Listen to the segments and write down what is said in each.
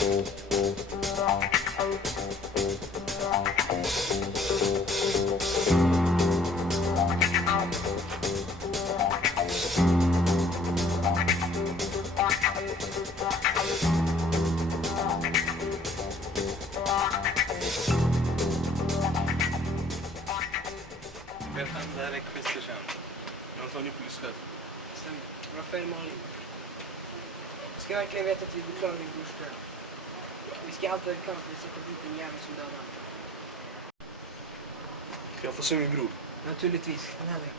Det här är Christian. Någon från Nypoliskött. Stämmer. Rafael Malin. Du ska verkligen veta att vi beklagar din brors död. Vi ska allt vad vi kan för att sätta dit en jävel som dödar honom. Ska jag få se min bror? Naturligtvis. Den här vägen.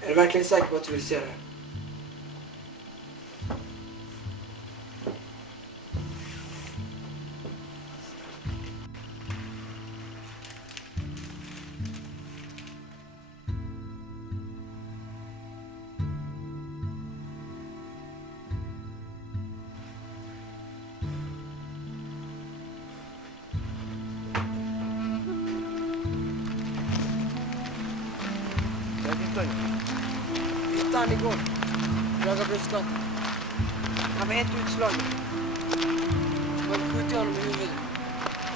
Är du verkligen säker på att du vill se det? Vi hittade han igår. Röga bröstgatan. Han var helt utslagen. Man skjutit honom i huvudet.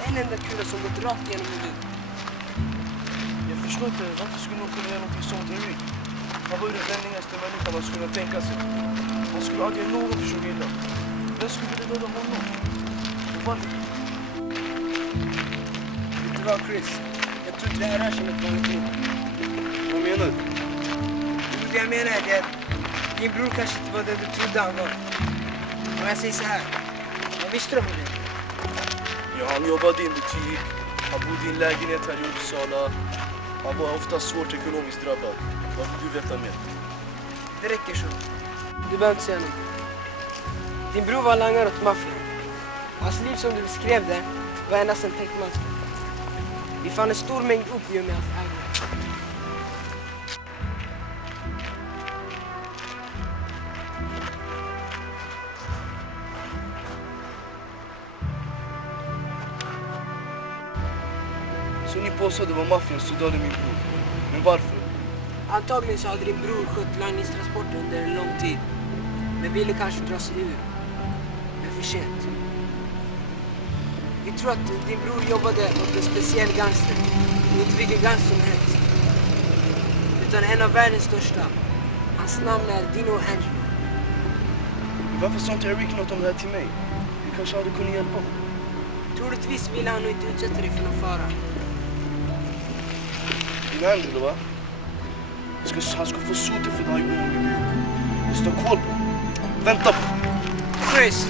En enda kula som gått rakt genom huvudet. Jag förstår inte, varför skulle någon kunna göra något sånt till Rick? Han var ju den vänligaste människan man skulle tänka sig. Han skulle aldrig göra någon person illa. Vem skulle det döda honom? Och varför? Vet du vad, Chris? Jag tror inte det här som ett vanligt liv. Vad menar du? Det jag menar är att din bror kanske inte var det du trodde han var. Och jag säger så här. Vad visste du om det? Ja, han jobbade i en butik. Han bodde i en lägenhet här i Uppsala. Han var ofta svårt ekonomiskt drabbad. Vad vill du veta mer? Det räcker så. Du behöver inte säga något. Din bror var langare åt maffian. Hans liv som du beskrev det var endast en täckmantel. Vi fann en stor mängd opium i hans ägare. Så ni påstod det var maffian som dödade min bror. Men varför? Antagligen så hade din bror skött langningstransporter under en lång tid. Men ville kanske dra sig ur. Men för sent. Vi tror att din bror jobbade åt en speciell gangster. Och inte vilken gangster som helst. Utan en av världens största. Hans namn är Dino Angelo. Varför sa inte Eric något om det här till mig? Vi kanske hade kunnat hjälpa honom. Troligtvis ville han nog inte utsätta dig för någon fara. Din Angelo, va? Han ska få soten för det han gjorde med min bror. Det står koll på. Vänta på. Chris!